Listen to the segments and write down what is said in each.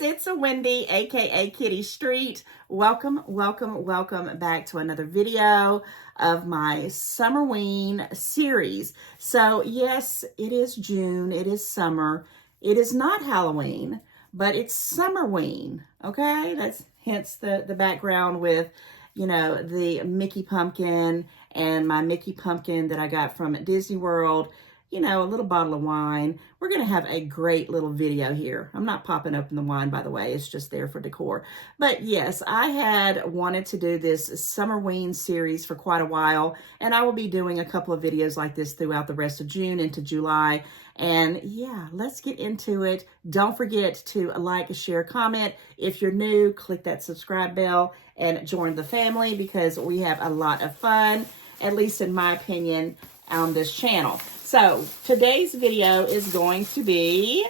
it's a Wendy, aka Kitty Street. Welcome back to another video of my Summerween series. So yes, it is June, it is summer. It is not Halloween, but it's Summerween, okay? That's hence the background with, you know, the Mickey pumpkin and my Mickey pumpkin that I got from Disney World. You know, a little bottle of wine. We're going to have a great little video here. I'm not popping open the wine, by the way. It's just there for decor. But yes, I had wanted to do this Summerween series for quite a while, and I will be doing a couple of videos like this throughout the rest of June into July. And yeah, let's get into it. Don't forget to like, share, comment. If you're new, click that subscribe bell and join the family because we have a lot of fun, at least in my opinion, on this channel. So today's video is going to be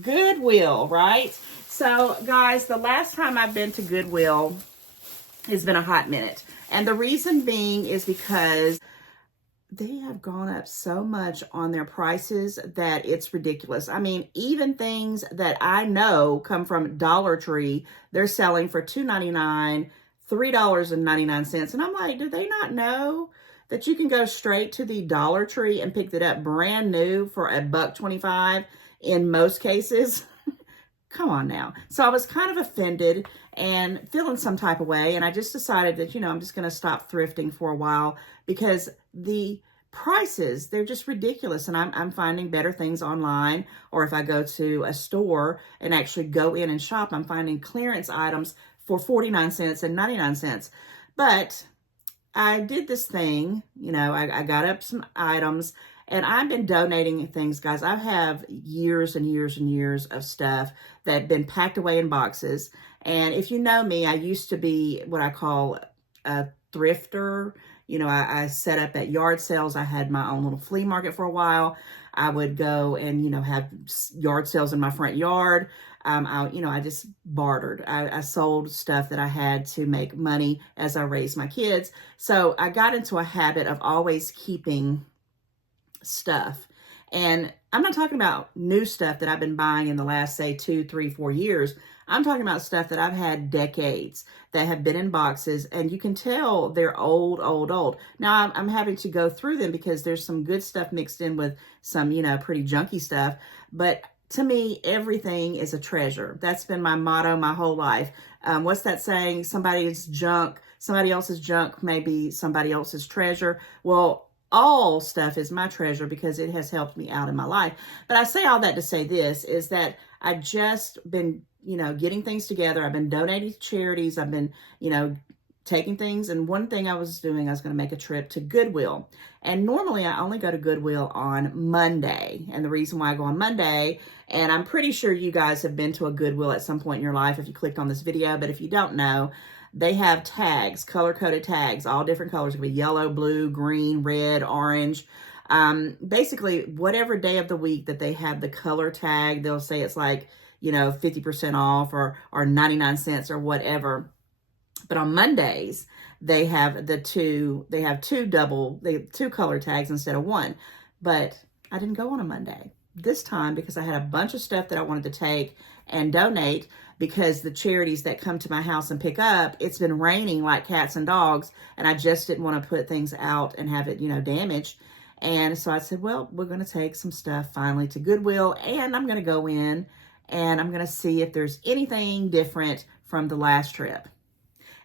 Goodwill, right? So guys, the last time I've been to Goodwill has been a hot minute. And the reason being is because they have gone up so much on their prices that it's ridiculous. I mean, even things that I know come from Dollar Tree, they're selling for $2.99, $3.99. And I'm like, do they not know that you can go straight to the Dollar Tree and pick it up brand new for $1.25 in most cases? Come on now. So I was kind of offended and feeling some type of way. And I just decided that, you know, I'm just going to stop thrifting for a while because the prices, they're just ridiculous. And I'm finding better things online. Or if I go to a store and actually go in and shop, I'm finding clearance items for 49 cents and 99 cents. But I did this thing, you know, I got up some items and I've been donating things, guys. I have years and years and years of stuff that have been packed away in boxes. And if you know me, I used to be what I call a thrifter. You know, I set up at yard sales. I had my own little flea market for a while. I would go and, you know, have yard sales in my front yard. I just bartered. I sold stuff that I had to make money as I raised my kids. So I got into a habit of always keeping stuff. And I'm not talking about new stuff that I've been buying in the last, say, 2, 3, 4 years. I'm talking about stuff that I've had decades that have been in boxes, and you can tell they're old. Now, I'm having to go through them because there's some good stuff mixed in with some, you know, pretty junky stuff. But to me, everything is a treasure. That's been my motto my whole life. What's that saying? Somebody else's junk may be somebody else's treasure. Well, all stuff is my treasure because it has helped me out in my life. But I say all that to say this, is that I've just been, you know, getting things together. I've been donating to charities. I've been, you know, taking things. And one thing I was doing, I was going to make a trip to Goodwill. And normally I only go to Goodwill on Monday. And the reason why I go on Monday, and I'm pretty sure you guys have been to a Goodwill at some point in your life if you clicked on this video. But if you don't know, they have tags, color-coded tags, all different colors. It could be yellow, blue, green, red, orange. Basically, whatever day of the week that they have the color tag, they'll say it's like, you know, 50% off or 99 cents or whatever. But on Mondays, they have two color tags instead of one. But I didn't go on a Monday this time because I had a bunch of stuff that I wanted to take and donate because the charities that come to my house and pick up, it's been raining like cats and dogs, and I just didn't want to put things out and have it, you know, damaged. And so I said, well, we're going to take some stuff finally to Goodwill, and I'm going to go in and I'm going to see if there's anything different from the last trip.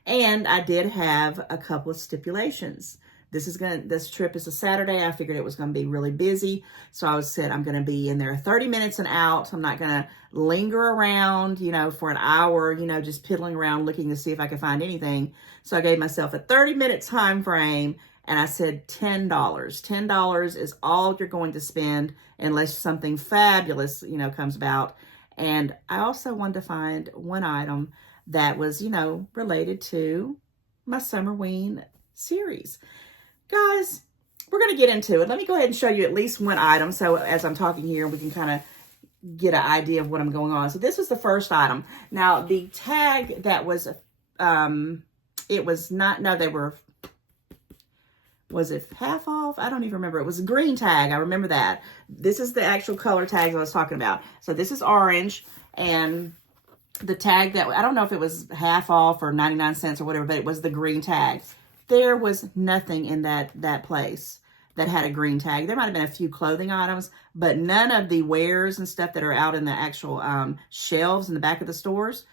And I did have a couple of stipulations. This trip is a Saturday. I figured it was going to be really busy. So I said, I'm going to be in there 30 minutes and out. I'm not going to linger around, you know, for an hour, you know, just piddling around looking to see if I could find anything. So I gave myself a 30-minute time frame and I said $10. $10 is all you're going to spend unless something fabulous, you know, comes about. And I also wanted to find one item that was, you know, related to my Summerween series. Guys, we're going to get into it. Let me go ahead and show you at least one item. So as I'm talking here, we can kind of get an idea of what I'm going on. So this is the first item. Now, the tag that was, it was not, no, they were, was it half off? I don't even remember. It was a green tag. I remember that. This is the actual color tags I was talking about. So this is orange, and the tag that, I don't know if it was half off or 99 cents or whatever, but it was the green tag. There was nothing in that place that had a green tag. There might have been a few clothing items, but none of the wares and stuff that are out in the actual shelves in the back of the stores.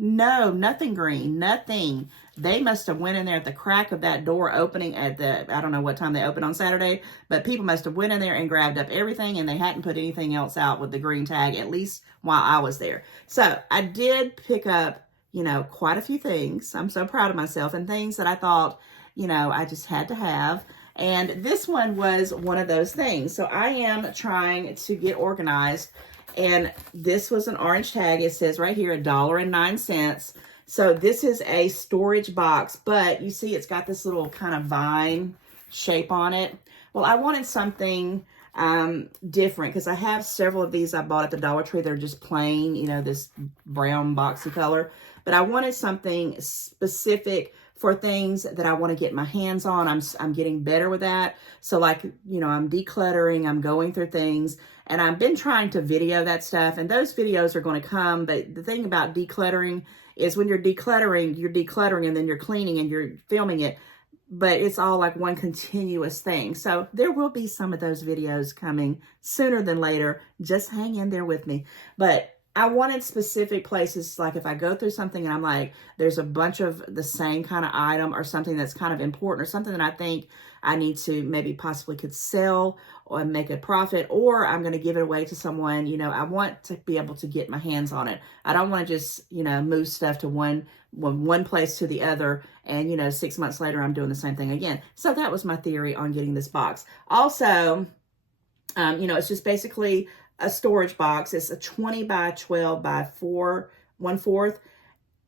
No, nothing green, nothing. They must have went in there at the crack of that door opening at the, I don't know what time they open on Saturday, but people must have went in there and grabbed up everything, and they hadn't put anything else out with the green tag, at least while I was there. So I did pick up, you know, quite a few things. I'm so proud of myself, and things that I thought, you know, I just had to have. And this one was one of those things. So I am trying to get organized. And this was an orange tag. It says right here, $1.09. So this is a storage box, but you see it's got this little kind of vine shape on it. Well, I wanted something different because I have several of these I bought at the Dollar Tree. They're just plain, you know, this brown boxy color. But I wanted something specific for things that I want to get my hands on. I'm getting better with that. So like, you know, I'm decluttering, I'm going through things, and I've been trying to video that stuff, and those videos are going to come. But the thing about decluttering is when you're decluttering and then you're cleaning and you're filming it, but it's all like one continuous thing. So there will be some of those videos coming sooner than later. Just hang in there with me. But I wanted specific places, like if I go through something and I'm like, there's a bunch of the same kind of item or something that's kind of important or something that I think I need to maybe possibly could sell or make a profit, or I'm going to give it away to someone, you know, I want to be able to get my hands on it. I don't want to just, you know, move stuff to one place to the other and, you know, 6 months later I'm doing the same thing again. So that was my theory on getting this box. Also, you know, it's just basically a storage box. It's a 20 by 12 by 1/4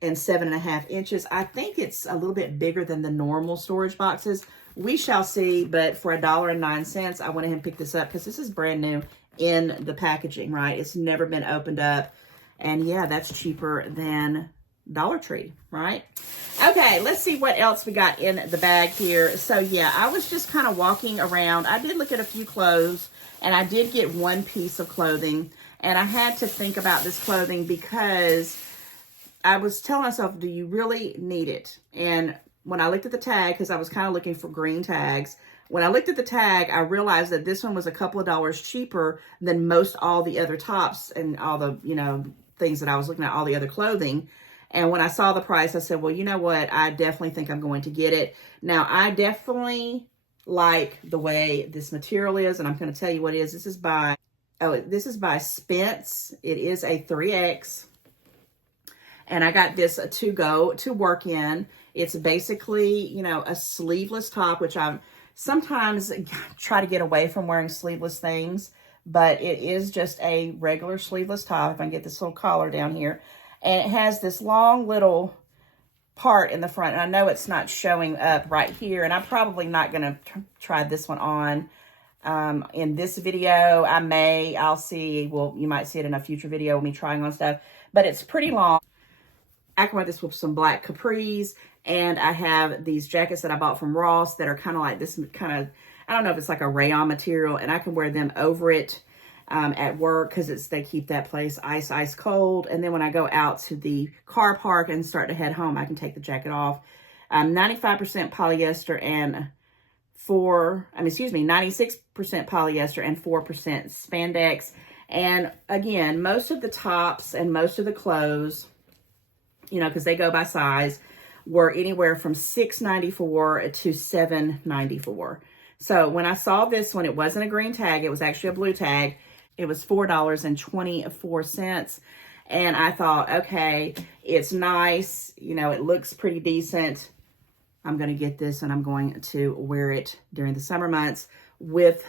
and 7.5 inches. I think it's a little bit bigger than the normal storage boxes. We shall see, but for $1.09, I went ahead and picked this up because this is brand new in the packaging, right? It's never been opened up. And yeah, that's cheaper than Dollar Tree, right? Okay, let's see what else we got in the bag here. So yeah, I was just kind of walking around. I did look at a few clothes, and I did get one piece of clothing, and I had to think about this clothing because I was telling myself, do you really need it? And when I looked at the tag, because I was kind of looking for green tags, when I looked at the tag, I realized that this one was a couple of dollars cheaper than most all the other tops and all the, you know, things that I was looking at, all the other clothing. And when I saw the price, I said, well, you know what? I definitely think I'm going to get it. Now, I definitely like the way this material is, and I'm going to tell you what it is. This is by Spence. It is a 3X. And I got this to go to work in. It's basically, you know, a sleeveless top, which I sometimes try to get away from wearing sleeveless things, but it is just a regular sleeveless top. If I can get this little collar down here. And it has this long little part in the front. And I know it's not showing up right here. And I'm probably not going to try this one on in this video. I'll see. Well, you might see it in a future video of me trying on stuff. But it's pretty long. I can wear this with some black capris. And I have these jackets that I bought from Ross that are kind of like this kind of, I don't know if it's like a rayon material. And I can wear them over it at work because they keep that place ice cold. And then when I go out to the car park and start to head home, I can take the jacket off. 95% polyester and 96% polyester and 4% spandex. And again, most of the tops and most of the clothes, you know, because they go by size, were anywhere from $6.94 to $7.94. So when I saw this one, it wasn't a green tag. It was actually a blue tag. It was $4.24. And I thought, okay, it's nice. You know, it looks pretty decent. I'm going to get this and I'm going to wear it during the summer months with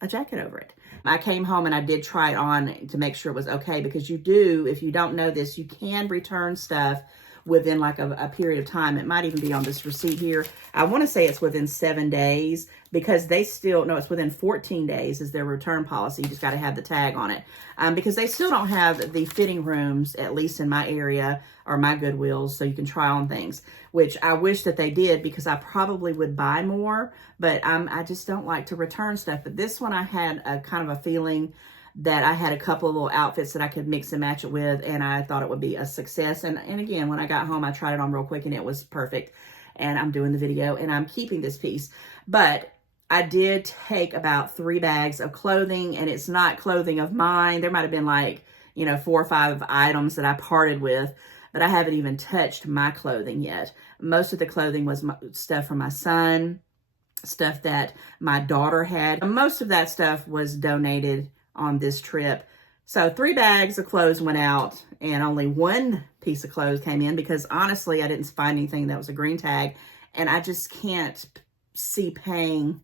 a jacket over it. I came home and I did try it on to make sure it was okay, because you do, if you don't know this, you can return stuff within like a period of time. It might even be on this receipt here. I want to say it's within 7 days, because they still, no, it's within 14 days is their return policy. You just got to have the tag on it. Because they still don't have the fitting rooms, at least in my area or my Goodwills, so you can try on things, which I wish that they did, because I probably would buy more, but I just don't like to return stuff. But this one I had a kind of a feeling that I had a couple of little outfits that I could mix and match it with, and I thought it would be a success. And again, when I got home, I tried it on real quick and it was perfect. And I'm doing the video and I'm keeping this piece. But I did take about 3 bags of clothing, and it's not clothing of mine. There might have been like, you know, 4 or 5 items that I parted with, but I haven't even touched my clothing yet. Most of the clothing was stuff from my son, stuff that my daughter had. Most of that stuff was donated on this trip. So 3 bags of clothes went out, and only 1 piece of clothes came in because honestly, I didn't find anything that was a green tag, and I just can't see paying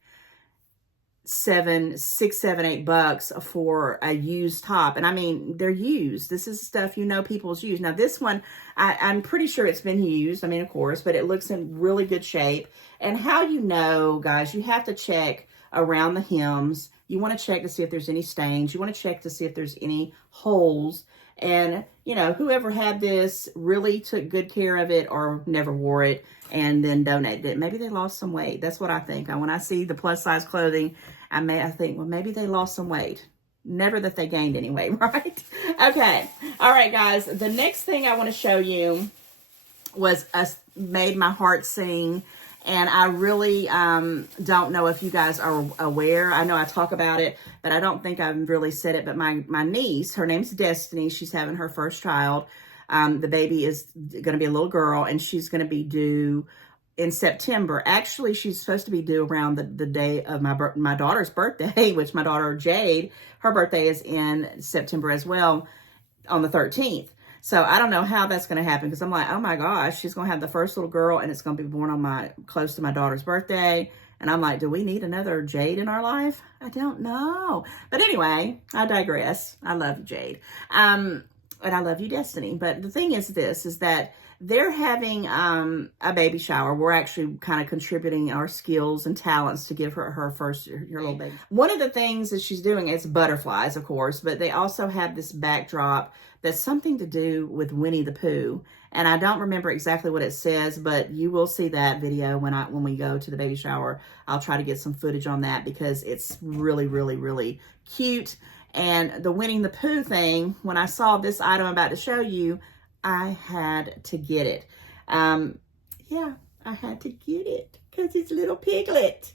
$6, $7, $8 for a used top. And I mean, they're used. This is stuff, you know, people's used. Now this one, I'm pretty sure it's been used. I mean, of course, but it looks in really good shape. And how you know, guys, you have to check around the hems. You want to check to see if there's any stains. You want to check to see if there's any holes. And, you know, whoever had this really took good care of it or never wore it and then donated it. Maybe they lost some weight. That's what I think. When I see the plus size clothing, I think, well, maybe they lost some weight. Never that they gained any weight, right? Okay. All right, guys. The next thing I want to show you was made my heart sing. And I really don't know if you guys are aware. I know I talk about it, but I don't think I've really said it. But my niece, her name's Destiny. She's having her first child. The baby is going to be a little girl, and she's going to be due in September. Actually, she's supposed to be due around the day of my daughter's birthday, which my daughter Jade, her birthday is in September as well, on the 13th. So I don't know how that's going to happen, because I'm like, oh my gosh, she's going to have the first little girl, and it's going to be born on close to my daughter's birthday. And I'm like, do we need another Jade in our life? I don't know. But anyway, I digress. I love you, Jade. And I love you, Destiny. But the thing is this, is that they're having a baby shower. We're actually kind of contributing our skills and talents to give her first, your little baby. One of the things that she's doing is butterflies, of course, but they also have this backdrop that's something to do with Winnie the Pooh. And I don't remember exactly what it says, but you will see that video when we go to the baby shower. I'll try to get some footage on that because it's really, really, really cute. And the Winnie the Pooh thing, when I saw this item I'm about to show you, I had to get it. Yeah, I had to get it because it's little piglet,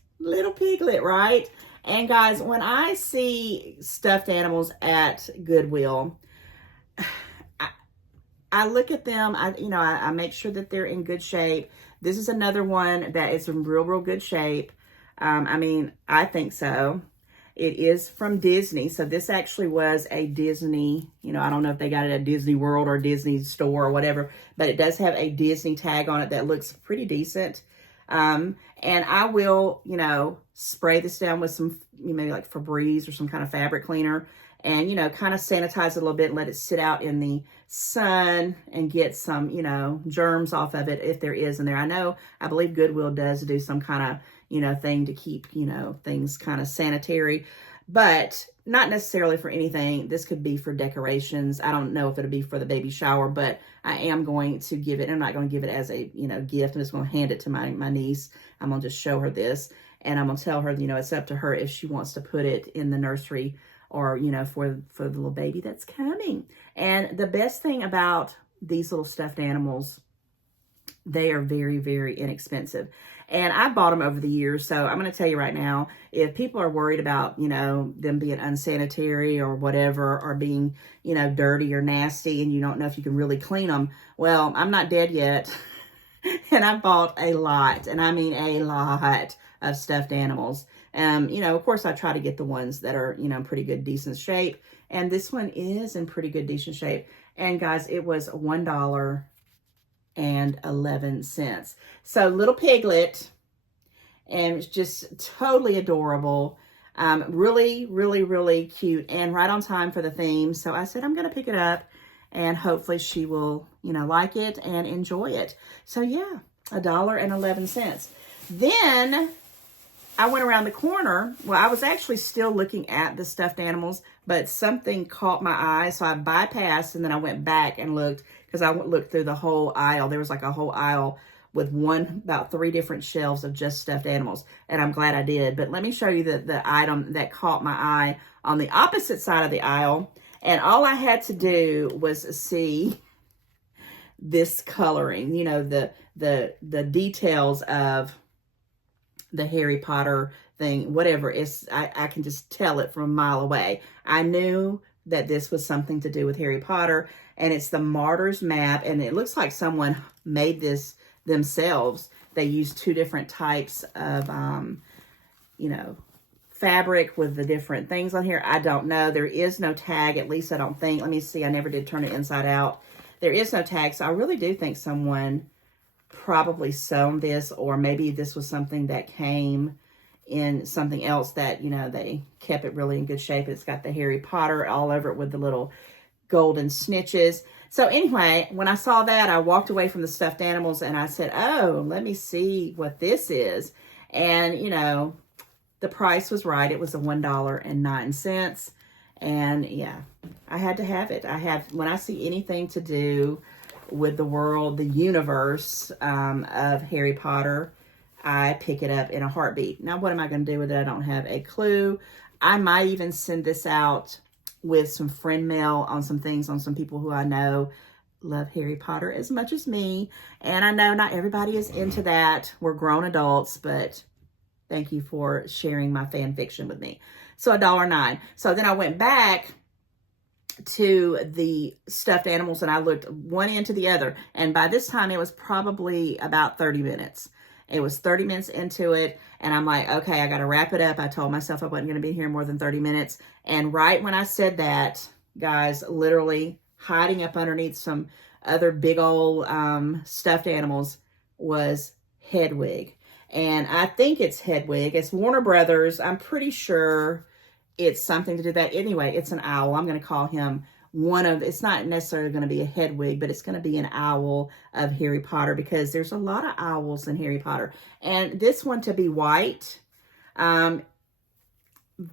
right? And guys, when I see stuffed animals at Goodwill, I look at them, I make sure that they're in good shape. This is another one that is in real, real good shape. I mean, I think so. It is from Disney. So this actually was a Disney, I don't know if they got it at Disney World or Disney store or whatever, but it does have a Disney tag on it that looks pretty decent. And I will, spray this down with some, maybe like Febreze or some kind of fabric cleaner, and, kind of sanitize it a little bit and let it sit out in the sun and get some, germs off of it if there is in there. I believe Goodwill does do some kind of, thing to keep, things kind of sanitary, but not necessarily for anything. This could be for decorations. I don't know if it'll be for the baby shower, but I am going to give it. I'm not going to give it as a, gift. I'm just going to hand it to my niece. I'm going to just show her this, and I'm going to tell her, it's up to her if she wants to put it in the nursery or, for the little baby that's coming. And the best thing about these little stuffed animals, they are very, very inexpensive. And I bought them over the years. So I'm going to tell you right now, if people are worried about, them being unsanitary or whatever, or being, dirty or nasty, and you don't know if you can really clean them, well, I'm not dead yet. And I bought a lot, and I mean a lot of stuffed animals. Of course, I try to get the ones that are, in pretty good, decent shape. And this one is in pretty good, decent shape. And guys, it was $1.11. So little piglet, and it's just totally adorable. Really, really, really cute, and right on time for the theme. So I said, I'm going to pick it up, and hopefully she will, like it and enjoy it. So yeah, $1.11. Then I went around the corner. Well, I was actually still looking at the stuffed animals, but something caught my eye. So I bypassed, and then I went back and looked, because I looked through the whole aisle. There was like a whole aisle with about 3 different shelves of just stuffed animals. And I'm glad I did. But let me show you the item that caught my eye on the opposite side of the aisle. And all I had to do was see this coloring, you know, the details of the Harry Potter thing, whatever. I can just tell it from a mile away. I knew that this was something to do with Harry Potter, and it's the Martyr's Map, and it looks like someone made this themselves. They used two different types of, you know, fabric with the different things on here. I don't know. There is no tag, at least I don't think. Let me see. I never did turn it inside out. There is no tag, so I really do think someone probably sewn this, or maybe this was something that came in something else that, you know, they kept it really in good shape. It's got the Harry Potter all over it with the little golden snitches. So anyway, when I saw that, I walked away from the stuffed animals and I said, oh, let me see what this is. And, you know, the price was right. It was $1.09. And yeah, I had to have it. When I see anything to do with the world, the universe of Harry Potter, I pick it up in a heartbeat. Now, what am I going to do with it? I don't have a clue. I might even send this out with some friend mail on some things, on some people who I know love Harry Potter as much as me. And I know not everybody is into that. We're grown adults, but thank you for sharing my fan fiction with me. So $1.09. So then I went back to the stuffed animals and I looked one end to the other. And by this time, it was probably about 30 minutes. It was 30 minutes into it, and I'm like, okay, I got to wrap it up. I told myself I wasn't going to be here more than 30 minutes. And right when I said that, guys, literally hiding up underneath some other big old stuffed animals was Hedwig. And I think it's Hedwig. It's Warner Brothers. I'm pretty sure it's something to do that. Anyway, it's an owl. I'm going to call him it's not necessarily going to be a Hedwig, but it's going to be an owl of Harry Potter, because there's a lot of owls in Harry Potter. And this one to be white,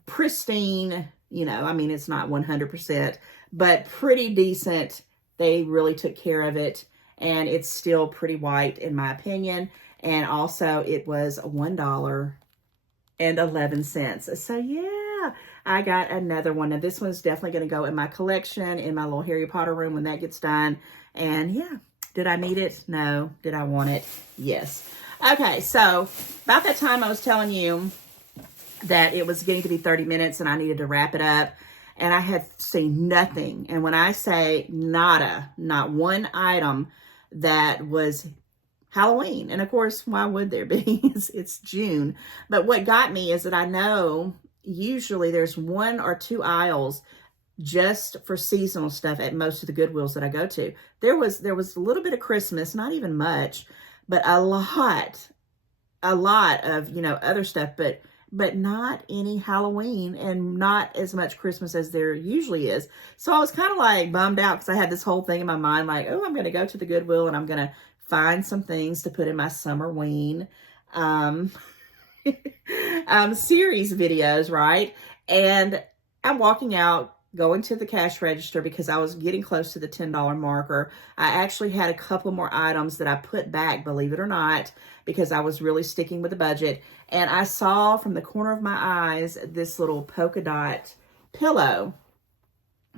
pristine, you know, I mean, it's not 100%, but pretty decent. They really took care of it, and it's still pretty white in my opinion. And also it was $1.11. So yeah, I got another one. Now this one's definitely going to go in my collection, in my little Harry Potter room when that gets done. And yeah, did I need it? No. Did I want it? Yes. Okay, so about that time I was telling you that it was getting to be 30 minutes and I needed to wrap it up. And I had seen nothing. And when I say nada, not one item that was Halloween. And of course, why would there be? It's June. But what got me is that I know usually there's one or two aisles just for seasonal stuff at most of the Goodwills that I go to. There was a little bit of Christmas, not even much, but a lot of, you know, other stuff, but not any Halloween and not as much Christmas as there usually is. So I was kind of like bummed out because I had this whole thing in my mind like, oh, I'm going to go to the Goodwill and I'm going to find some things to put in my SUMMERWEN series videos, right? And I'm walking out, going to the cash register because I was getting close to the $10 marker. I actually had a couple more items that I put back, believe it or not, because I was really sticking with the budget. And I saw from the corner of my eyes this little polka dot pillow.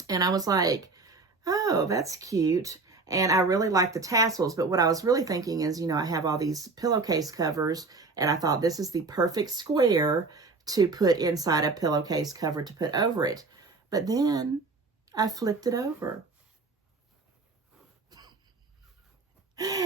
And I was like, oh, that's cute. And I really like the tassels. But what I was really thinking is, you know, I have all these pillowcase covers. And I thought this is the perfect square to put inside a pillowcase cover to put over it. But then I flipped it over.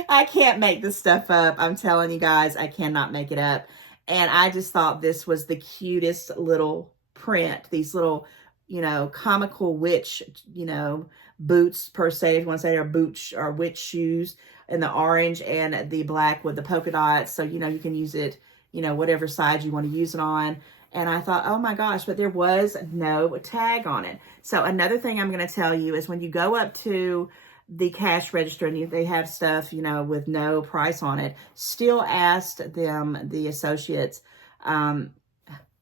I can't make this stuff up. I'm telling you guys, I cannot make it up. And I just thought this was the cutest little print. These little, you know, comical witch, you know, boots per se, if you want to say, or boots or witch shoes in the orange and the black with the polka dots. So, you know, you can use it, you know, whatever side you want to use it on. And I thought, oh my gosh, but there was no tag on it. So another thing I'm going to tell you is when you go up to the cash register and they have stuff, you know, with no price on it, still ask them, the associates,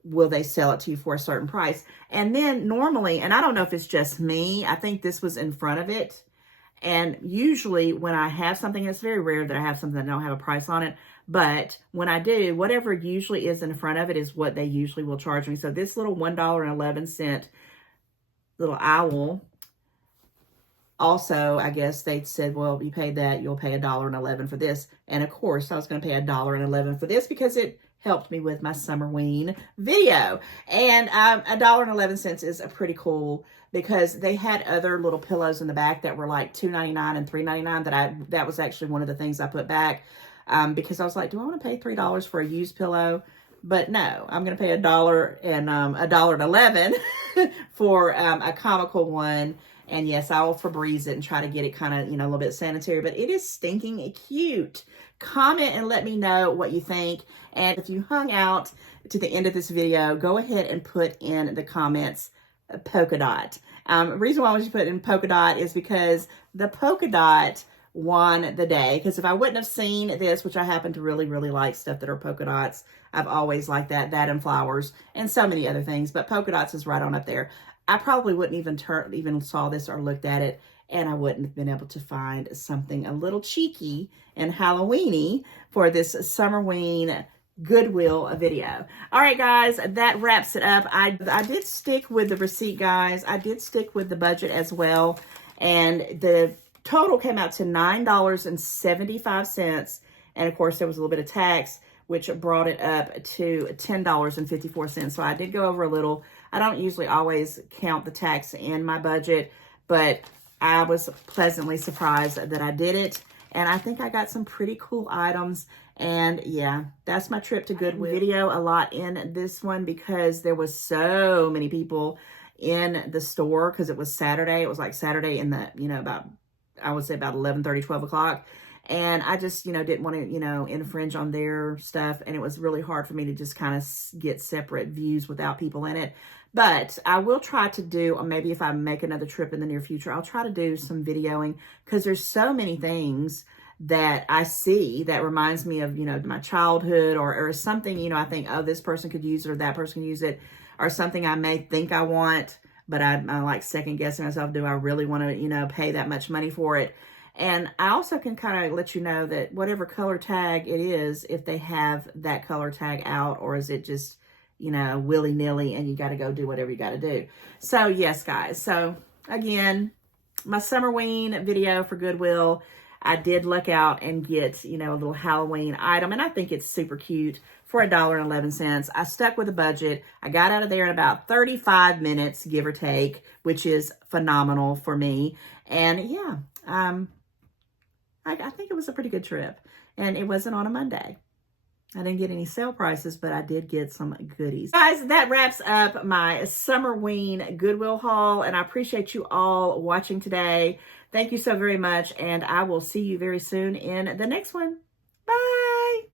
will they sell it to you for a certain price? And then normally, and I don't know if it's just me, I think this was in front of it. And usually when I have something, it's very rare that I have something that don't have a price on it, But when I do, whatever usually is in front of it is what they usually will charge me. So this little $1.11 little owl, also, I guess they said, well, you paid that, you'll pay $1.11 for this. And of course, I was going to pay $1.11 for this because it helped me with my Summerween video. And $1.11 is a pretty cool, because they had other little pillows in the back that were like $2.99 and $3.99 that was actually one of the things I put back, because I was like, do I want to pay $3 for a used pillow? But no, I'm going to pay $1 and $1.11 for a comical one. And yes, I will Febreze it and try to get it kind of, you know, a little bit sanitary, but it is stinking cute. Comment and let me know what you think. And if you hung out to the end of this video, go ahead and put in the comments polka dot. The reason why I want you to put in polka dot is because the polka dot won the day. Because if I wouldn't have seen this, which I happen to really, really like stuff that are polka dots, I've always liked that and flowers and so many other things, but polka dots is right on up there. I probably wouldn't even saw this or looked at it, and I wouldn't have been able to find something a little cheeky and Halloweeny for this Summerween Goodwill video. All right, guys, that wraps it up. I did stick with the receipt, guys. I did stick with the budget as well, and the total came out to $9.75, and of course there was a little bit of tax, which brought it up to $10.54. So I did go over a little. I don't usually always count the tax in my budget, but I was pleasantly surprised that I did it. And I think I got some pretty cool items. And yeah, that's my trip to Goodwill. Video a lot in this one because there was so many people in the store because it was Saturday. It was like Saturday in the, you know, about, I would say about 11:30, 12 o'clock. And I just, you know, didn't want to, you know, infringe on their stuff. And it was really hard for me to just kind of get separate views without people in it. But I will try to do, or maybe if I make another trip in the near future, I'll try to do some videoing because there's so many things that I see that reminds me of, you know, my childhood or something, you know, I think, oh, this person could use it or that person can use it, or something I may think I want, but I like second guessing myself. Do I really want to, you know, pay that much money for it? And I also can kind of let you know that whatever color tag it is, if they have that color tag out, or is it just, you know, willy-nilly and you got to go do whatever you got to do. So yes, guys. So again, my Summerween video for Goodwill, I did look out and get, you know, a little Halloween item. And I think it's super cute for $1.11. I stuck with the budget. I got out of there in about 35 minutes, give or take, which is phenomenal for me. And yeah, I think it was a pretty good trip, and it wasn't on a Monday. I didn't get any sale prices, but I did get some goodies. Guys, that wraps up my Summerween Goodwill haul, and I appreciate you all watching today. Thank you so very much, and I will see you very soon in the next one. Bye!